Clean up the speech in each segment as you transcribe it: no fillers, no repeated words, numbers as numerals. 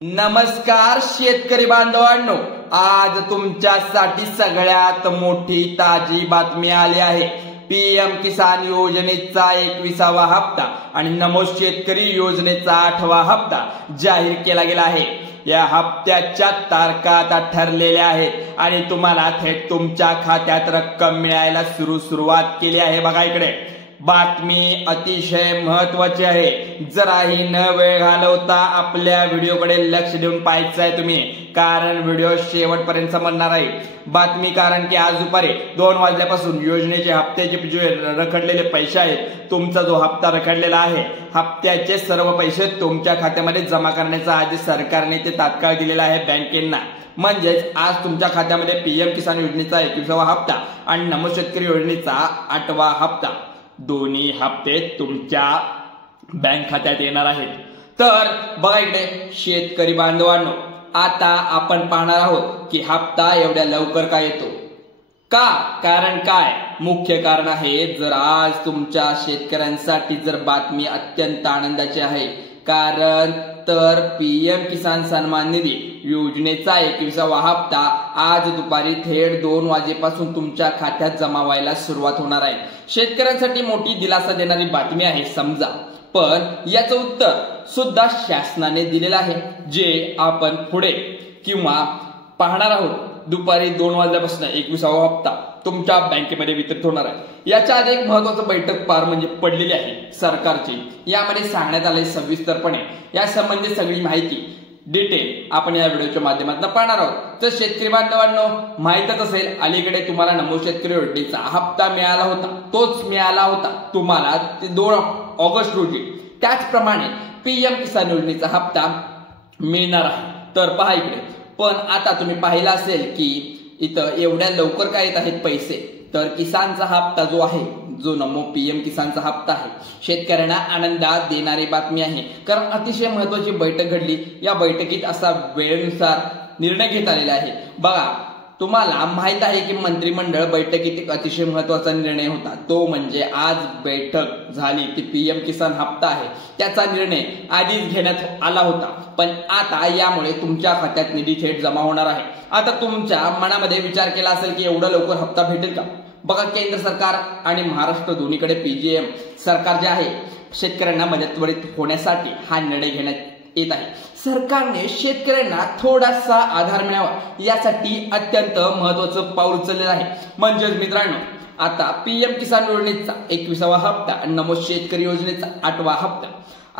नमस्कार शेतकरी बांधवांनो, आज तुमच्यासाठी सगळ्यात मोठी ताजी बातमी आली आहे। पीएम किसान योजनेचा 21वा हप्ता आणि नमो शेतकरी योजनेचा 8वा हप्ता जाहीर केला गेला आहे। या हप्त्याच्या तारखा आता ठरलेल्या आहेत आणि तुम्हाला थेट तुमच्या खात्यात रक्कम मिळायला सुरुवात केली आहे। बघा इकडे बातमी अतिशय महत्त्वाची आहे। जराही न वेळ घालवता आपल्या व्हिडिओकडे लक्ष देऊन पाहायचं आहे तुम्ही, कारण व्हिडिओ शेवटपर्यंत समजणार आहे बातमी। कारण की आज दुपारी 2 वाजल्यापासून योजनेचे हप्त्याचे जे रखडलेले पैसे आहेत, तुमचा जो हप्ता रखडलेला आहे, हप्त्याचे सर्व पैसे तुमच्या खात्यामध्ये जमा करण्याचा आदेश सरकारने ते तात्काळ दिलेला आहे बँकेंना। म्हणजेच आज तुमच्या खात्यामध्ये पीएम किसान योजनेचा 21वा हप्ता आणि नमो शेतकरी योजनेचा 8वा हप्ता दोन्ही हप्ते तुमच्या बँक खात्यात येणार आहेत। तर बघा इकडे शेतकरी बांधवांनो, आता आपण पाहणार आहोत की हप्ता एवढ्या लवकर का येतो, का कारण काय मुख्य कारण आहे। जर आज तुमच्या शेतकऱ्यांसाठी जर बातमी अत्यंत आनंदाची आहे, कारण तर पीएम किसान सन्मान निधी योजनेचा 21वा हप्ता आज दुपारी थेट 2 वाजेपासून तुमच्या खात्यात जमा व्हायला सुरुवात होणार आहे। शेतकऱ्यांसाठी मोठी दिलासा देणारी बातमी आहे समजा, पण याचं उत्तर सुद्धा शासनाने दिलेलं आहे, जे आपण पुढे किंवा पाहणार आहोत। दुपारी 2 वाजल्यापासून 21वा हप्ता तुमच्या बँकेमध्ये वितरित होणार आहे। याच्या आधी एक महत्त्वाची बैठक पार पडलेली आहे सरकारची। यामध्ये सांगण्यात आले सविस्तरपणे या संबंधी सगळी माहिती डिटेल आपण या व्हिडिओच्या माध्यमातून पाहणार आहोत। तर शेतकरी बांधवांनो, माहितच असेल अलीकडे तुम्हाला नमो शेतकरी योजनेचा हप्ता मिळाला होता, तोच मिळाला होता तुम्हाला 2 ऑगस्ट रोजी। त्याचप्रमाणे पीएम किसान योजनेचा हप्ता मिळणार आहे। तर पहा इकडे, पण आता तुम्ही पाहिलं असेल की इथं एवढ्या लवकर काय येत आहेत पैसे। तर किसानचा हप्ता जो आहे, जो नमो पीएम किसानचा हप्ता आहे, शेतकऱ्यांना आनंदात देणारी बातमी आहे। कारण अतिशय महत्त्वाची बैठक घडली, या बैठकीत असा वेळेनुसार निर्णय घेत आलेला आहे। बघा तुम्हाला माहित आहे की मंत्रिमंडळ बैठकीत एक अतिशय महत्त्वाचा निर्णय होता, तो म्हणजे आज बैठक झाली की पीएम किसान हप्ता आहे त्याचा निर्णय आधीच घेण्यात आला होता, पण आता यामुळे तुमच्या खात्यात निधी थेट जमा होणार आहे। आता तुमच्या मनामध्ये विचार केला असेल की एवढा लवकर हप्ता भेटेल का? बघा केंद्र सरकार आणि महाराष्ट्र दोन्हीकडे पीएम सरकार जे आहे शेतकऱ्यांना मदत त्वरित होण्यासाठी हा निर्णय घेण्यात येत आहे। सरकारने शेतकऱ्यांना थोडासा आधार मिळावा यासाठी अत्यंत महत्त्वाचं पाऊल उचललेलं आहे। म्हणजे मित्रांनो, आता पीएम किसान योजनेचा 21वा हप्ता आणि नमो शेतकरी योजनेचा 8वा हप्ता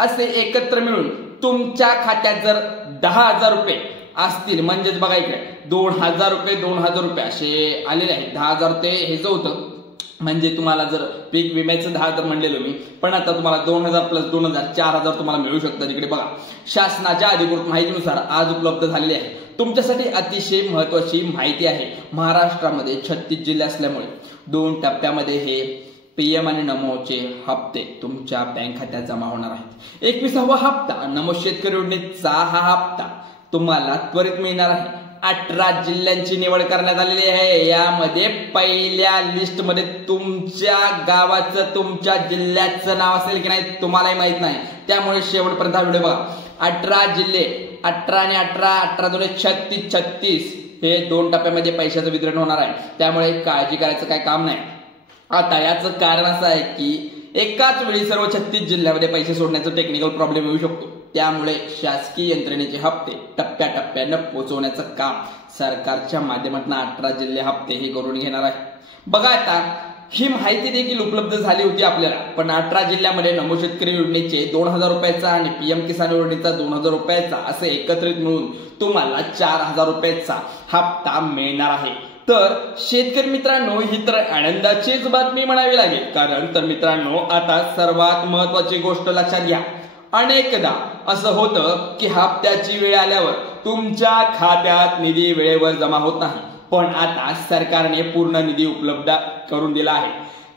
असे एकत्र मिळून तुमच्या खात्यात जर 10,000 रुपये असतील, म्हणजेच बघा इकडे 2,000 रुपये असे आलेले आहेत। 10,000 ते हे जो होतं म्हणजे तुम्हाला जर पीक विम्याचं 10,000 म्हणलेलो मी, पण आता तुम्हाला 2,000 प्लस 2,000 4,000 तुम्हाला मिळू शकतात। इकडे बघा शासनाच्या अधिकृत माहितीनुसार आज उपलब्ध झालेली आहे। तुमच्यासाठी अतिशय महत्त्वाची माहिती आहे। महाराष्ट्रामध्ये 36 जिल्हे असल्यामुळे 2 टप्प्यामध्ये हे पीएम आणि नमोचे हप्ते तुमच्या बँक खात्यात जमा होणार आहेत। 21वा हप्ता नमो शेतकरी योजनेचा हा हप्ता तुम्हाला त्वरित मिळणार आहे। 18 जिल्ह्यांची निवड करण्यात आलेली आहे। यामध्ये पहिल्या लिस्ट मध्ये तुमच्या गावाचं, तुमच्या जिल्ह्याचं नाव असेल की नाही तुम्हालाही माहित नाही, त्यामुळे शेवटपर्यंत हा व्हिडिओ बघा। 18 जिल्हे, 18 आणि 18 2 36 हे 2 टप्प्यामध्ये पैशाचं वितरण होणार आहे, त्यामुळे काळजी करायचं काय काम नाही। आता याचं कारण असं आहे की एकाच वेळी सर्व 36 जिल्ह्यामध्ये पैसे सोडण्याचा टेक्निकल प्रॉब्लेम येऊ शकतो, त्यामुळे शासकीय यंत्रणेचे हप्ते टप्प्याटप्प्यानं पोहोचवण्याचं काम सरकारच्या माध्यमातून 18 जिल्हे हप्ते हे करून घेणार आहे। बघा आता ही माहिती देखील उपलब्ध झाली होती आपल्याला, पण 18 जिल्ह्यामध्ये नमो शेतकरी योजनेचे 2,000 रुपयाचा आणि पीएम किसान योजनेचा 2,000 रुपयाचा असे एकत्रित मिळून तुम्हाला 4,000 रुपयाचा हप्ता मिळणार आहे। तर शेतकरी मित्रांनो, ही तर आनंदाचीच बातमी म्हणावी लागेल। कारण तर मित्रांनो, आता सर्वात महत्त्वाची गोष्ट लक्षात घ्या, अनेकदा असं होतं की हप्त्याची वेळ आल्यावर तुमच्या खात्यात निधी वेळेवर जमा होत नाही, पण आता सरकारने पूर्ण निधी उपलब्ध करून दिला आहे,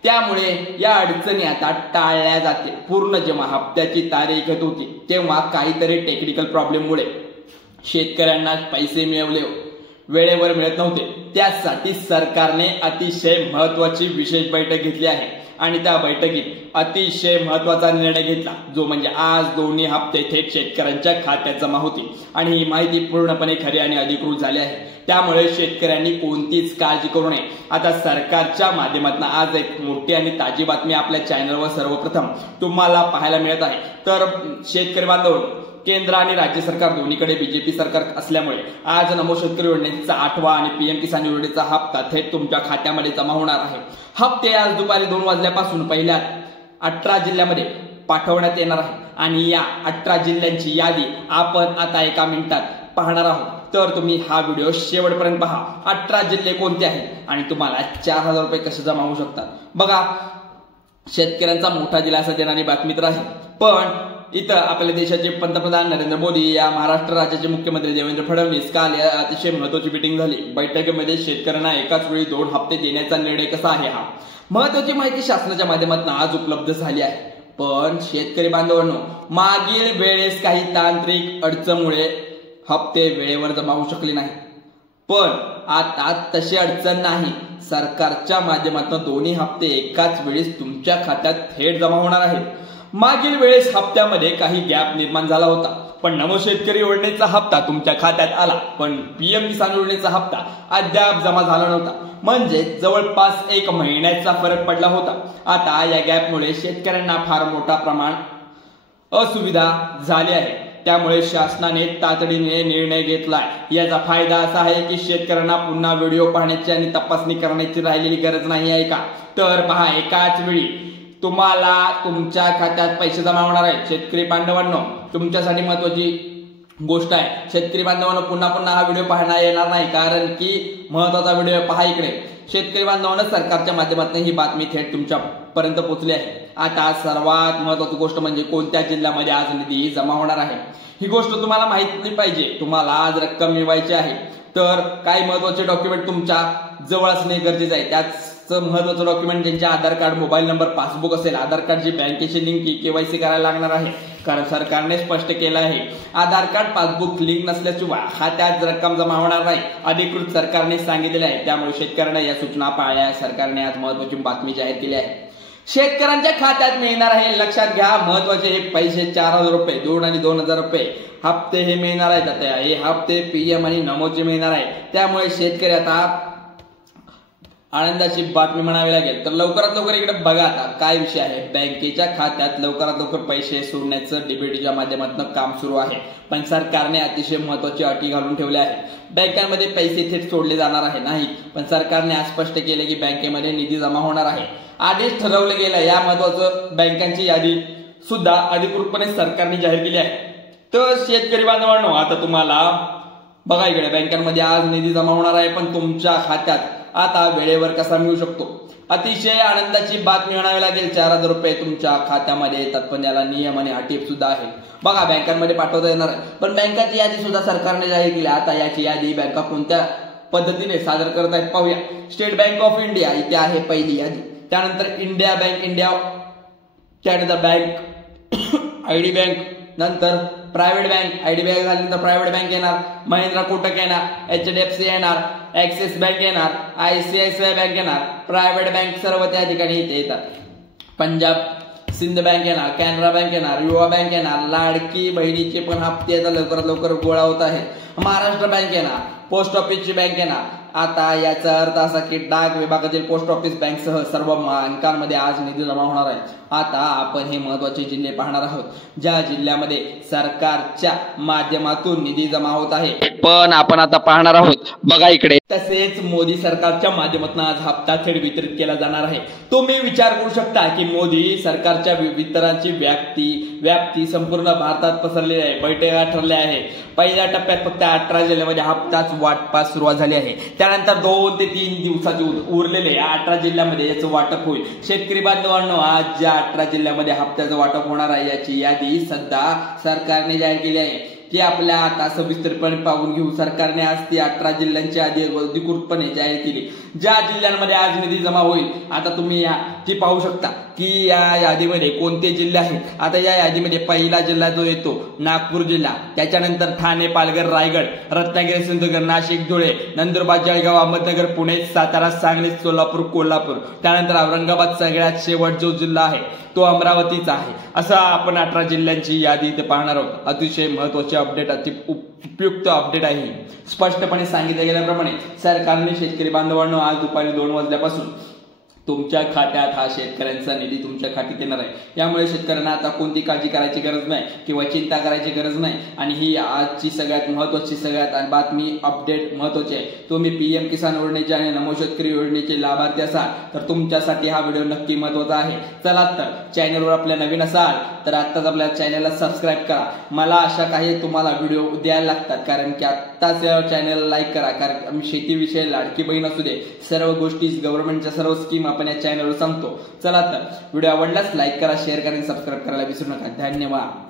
त्यामुळे या अडचणी आता टाळल्या जातील। पूर्ण जेव्हा हप्त्याची तारीख येत होती तेव्हा काहीतरी टेक्निकल प्रॉब्लेममुळे शेतकऱ्यांना पैसे वेळेवर मिळत नव्हते, त्यासाठी सरकारने अतिशय महत्त्वाची विशेष बैठक घेतली आहे आणि त्या बैठकीत अतिशय महत्वाचा निर्णय घेतला, जो म्हणजे आज दोन्ही हप्ते थेट शेतकऱ्यांच्या खात्यात जमा होतील आणि ही माहिती पूर्णपणे खरी आणि अधिकृत झाली आहे। त्यामुळे शेतकऱ्यांनी कोणतीच काळजी करू नये। आता सरकारच्या माध्यमातून आज एक मोठी आणि ताजी बातमी आपल्या चॅनलवर सर्वप्रथम तुम्हाला पाहायला मिळत आहे। तर शेतकरी बांधव, केंद्र आणि राज्य सरकार दोन्हीकडे बीजेपी सरकार असल्यामुळे आज नमो शेतकरी योजनेचा 8वा आणि पीएम किसान योजनेचा हप्ता थेट तुमच्या खात्यामध्ये जमा होणार आहे। हप्ते आज दुपारी 2 वाजल्यापासून पहिल्या 18 जिल्ह्यामध्ये पाठवण्यात येणार आहे आणि या 18 जिल्ह्यांची यादी आपण आता एका मिनिटात पाहणार आहोत। तर तुम्ही हा व्हिडिओ शेवटपर्यंत पहा। 18 जिल्हे कोणते आहेत आणि तुम्हाला 4000 रुपये कसे जमा होऊ शकतात, बघा शेतकऱ्यांचा मोठा दिलासा देणारी बातमी तर आहे। पण इथं आपल्या देशाचे पंतप्रधान नरेंद्र मोदी, या महाराष्ट्र राज्याचे मुख्यमंत्री देवेंद्र फडणवीस काल या अतिशय महत्वाची मीटिंग झाली। बैठकीमध्ये शेतकऱ्यांना एकाच वेळी 2 हप्ते देण्याचा निर्णय कसा आहे, हा महत्वाची माहिती शासनाच्या माध्यमातून आज उपलब्ध झाली आहे। पण शेतकरी बांधवांनो, मागील वेळेस काही तांत्रिक अडचणीमुळे हप्ते वेळेवर जमा होऊ शकले नाही, पण आता तशी अडचण नाही। सरकारच्या माध्यमातून दोन्ही हप्ते एकाच वेळेस तुमच्या खात्यात थेट जमा होणार आहेत। मागील वेळेस हप्त्यामध्ये काही गॅप निर्माण झाला होता, पण नमो शेतकरी योजनेचा हप्ता तुमच्या खात्यात आला, पण पीएम किसान योजनेचा हप्ता अद्याप जमा झाला नव्हता, म्हणजे जवळपास 1 महिन्याचा फरक पडला होता। आता या गॅपमुळे शेतकऱ्यांना फार मोठा प्रमाण असुविधा झाली आहे। त्यामुळे शासनाने तातडीने निर्णय घेतलाय। याचा फायदा असा आहे की शेतकऱ्यांना पुन्हा व्हिडिओ पाहण्याची आणि तपासणी करण्याची राहिलेली गरज नाही आहे का? तर पहा, एकाच वेळी तुम्हाला तुमच्या खात्यात पैसे जमा होणार आहेत। शेतकरी बांधवांनो, तुमच्यासाठी महत्वाची गोष्ट आहे, शेतकरी बांधवांनो पुन्हा हा व्हिडिओ पाहण्यात येणार नाही, कारण की महत्वाचा व्हिडिओ पहा इकडे। शेतकरी बांधवांना सरकारच्या माध्यमातून ही बातमी थेट तुमच्यापर्यंत पोहोचली आहे। आता सर्वात महत्वाची गोष्ट म्हणजे कोणत्या जिल्ह्यामध्ये आज निधी जमा होणार आहे, ही गोष्ट तुम्हाला माहिती पाहिजे। तुम्हाला आज रक्कम मिळवायची आहे, तर काही महत्वाचे डॉक्युमेंट तुमच्या जवळ असणे गरजेचे आहे। त्याच महत्वाचं डॉक्युमेंट ज्यांचे आधार कार्ड, मोबाईल नंबर, पासबुक असेल, आधार कार्डची बँकेची लिंक, केवायसी करायला लागणार आहे, कारण सरकारने स्पष्ट केलं आहे आधार कार्ड पासबुक लिंक नसल्याशिवाय खात्यात रक्कम जमा होणार नाही, अधिकृत सरकारने सांगितलेले आहे। त्यामुळे शेतकऱ्यांना या सूचना पाळल्या सरकारने आज महत्वाची बातमी जाहीर केली आहे। शेतकऱ्यांच्या खात्यात मिळणार आहे, लक्षात घ्या महत्वाचे हे पैसे 4000 रुपये, 2 आणि 2000 रुपये हप्ते हे मिळणार आहेत। आता हे हप्ते पीएम आणि नमोचे मिळणार आहे। त्यामुळे शेतकरी आता आनंदाची बातमी म्हणावी लागेल। तर लवकरात लवकर इकडे बघा आता काय विषय आहे। बँकेच्या खात्यात लवकरात लवकर पैसे सोडण्याचं डीबीटीच्या माध्यमातून काम सुरू आहे, पण सरकारने अतिशय महत्वाची अटी घालून ठेवल्या आहेत। बँकांमध्ये पैसे थेट सोडले जाणार आहे नाही, पण सरकारने आज स्पष्ट केले की बँकेमध्ये निधी जमा होणार आहे। आधीच ठरवलं गेलं या महत्वाचं बँकांची यादी सुद्धा अधिकृतपणे सरकारने जाहीर केली आहे। तर शेतकरी बांधवांनो, आता तुम्हाला बघा इकडे बँकांमध्ये आज निधी जमा होणार आहे, पण तुमच्या खात्यात आता वेळेवर कसा मिळू शकतो, अतिशय आनंदाची बातमी म्हणावी लागेल। 4000 रुपये तुमच्या खात्यामध्ये येतात, पण याला नियम आणि अटी सुद्धा आहेत। बघा बँकांमध्ये पाठवता येणार आहे, पण बँकाची यादी सुद्धा सरकारने जाहीर केली। आता याची यादी बँका कोणत्या पद्धतीने सादर करत आहेत पाहूया। स्टेट बँक ऑफ इंडिया इथे आहे पहिली यादी, त्यानंतर इंडिया बँक इंडिया, त्यानंतर बँक आयडी बँक, नंतर प्रायव्हेट बँक, आयडी बँक झाल्यानंतर प्रायव्हेट बँक येणार, महिंद्रा कोटक येणार, एचडीएफसी येणार, ऍक्सिस बँक येणार, आयसीआयसीआय बँक येणार, प्रायव्हेट बँक सर्व त्या ठिकाणी इथे येतात। पंजाब सिंध बँक येणार, कॅनरा बँक येणार, युवा बँक येणार, लाडकी बहिणीचे पण हप्ते आता लवकरात लवकर गोळा होत आहे, महाराष्ट्र बँक येणार, पोस्ट ऑफिसची बँक येणार। आता याचा अर्थ असा की डाक विभागातील पोस्ट ऑफिस बँकसह सर्व बँकांमध्ये आज निधी जमा होणार आहे। आता आपण हे महत्वाचे जिल्हे पाहणार आहोत, ज्या जिल्ह्यामध्ये सरकारच्या माध्यमातून निधी जमा होत आहे, पण आपण आता पाहणार आहोत बघा इकडे। तसेच मोदी सरकारच्या माध्यमातून आज हप्ता थेट वितरित केला जाणार आहे। तुम्ही विचार करू शकता की मोदी सरकारच्या वितरणाची व्याप्ती संपूर्ण भारतात पसरलेली आहे। बैठका ठरल्या आहे। पहिल्या टप्प्यात फक्त 18 जिल्ह्यामध्ये हप्ताच वाटपास सुरुवात झाली आहे, त्यानंतर 2 ते 3 दिवसाचे उरलेले 18 जिल्ह्यामध्ये याचं वाटप होईल। शेतकरी बांधवांनो, आज ज्या 18 जिल्ह्यामध्ये हप्त्याचं वाटप होणार आहे याची यादी सध्या सरकारने जाहीर केली आहे, ती आपल्या आता सविस्तरपणे पाहून घेऊ। सरकारने आज ती 18 जिल्ह्यांची यादी अधिकृतपणे जाहीर केली, ज्या जिल्ह्यांमध्ये आज निधी जमा होईल। आता तुम्ही या ती पाहू शकता की या यादीमध्ये कोणते जिल्हे आहेत। आता या यादीमध्ये पहिला जिल्हा जो येतो नागपूर जिल्हा, त्याच्यानंतर ठाणे, पालघर, रायगड, रत्नागिरी, सिंधुदुर्ग, नाशिक, धुळे, नंदुरबार, जळगाव, अहमदनगर, पुणे, सातारा, सांगली, सोलापूर, कोल्हापूर, त्यानंतर औरंगाबाद, सगळ्यात शेवट जो जिल्हा आहे तो अमरावतीचा आहे। असं आपण 18 जिल्ह्यांची यादी इथे पाहणार आहोत। अतिशय महत्वाची अपडेट, अति उपयुक्त अपडेट आहे। स्पष्टपणे सांगितलं गेल्याप्रमाणे सरकारने शेतकरी बांधवांनो आज दुपारी 2 वाजल्यापासून तुमच्या खात्यात हा शेतकऱ्यांचा निधी तुमच्या खात्यात येणार आहे। यामुळे शेतकऱ्यांना आता कोणती काळजी करायची गरज नाही किंवा चिंता करायची गरज नाही। आणि ही आजची सगळ्यात महत्वाची बातमी अपडेट महत्वाची आहे। तुम्ही पीएम किसान योजनेचे आणि नमो शेतकरी योजनेचे लाभार्थी असाल तर तुमच्यासाठी हा व्हिडिओ नक्की महत्वाचा आहे। चला तर चॅनलवर आपल्या नवीन असाल तर आत्ताच आपल्या चॅनलला सबस्क्राईब करा। मला अशा काही तुम्हाला व्हिडिओ द्यायला लागतात कारण की आत्ताच चॅनल लाईक करा, कारण शेतीविषयी लाडकी बहीण असू दे, सर्व गोष्टी गव्हर्नमेंटच्या सर्व स्कीम आपण या चॅनलवर सांगतो। चला तर व्हिडिओ आवडल्यास लाईक करा, शेअर करा आणि सबस्क्राईब करायला विसरू नका। धन्यवाद।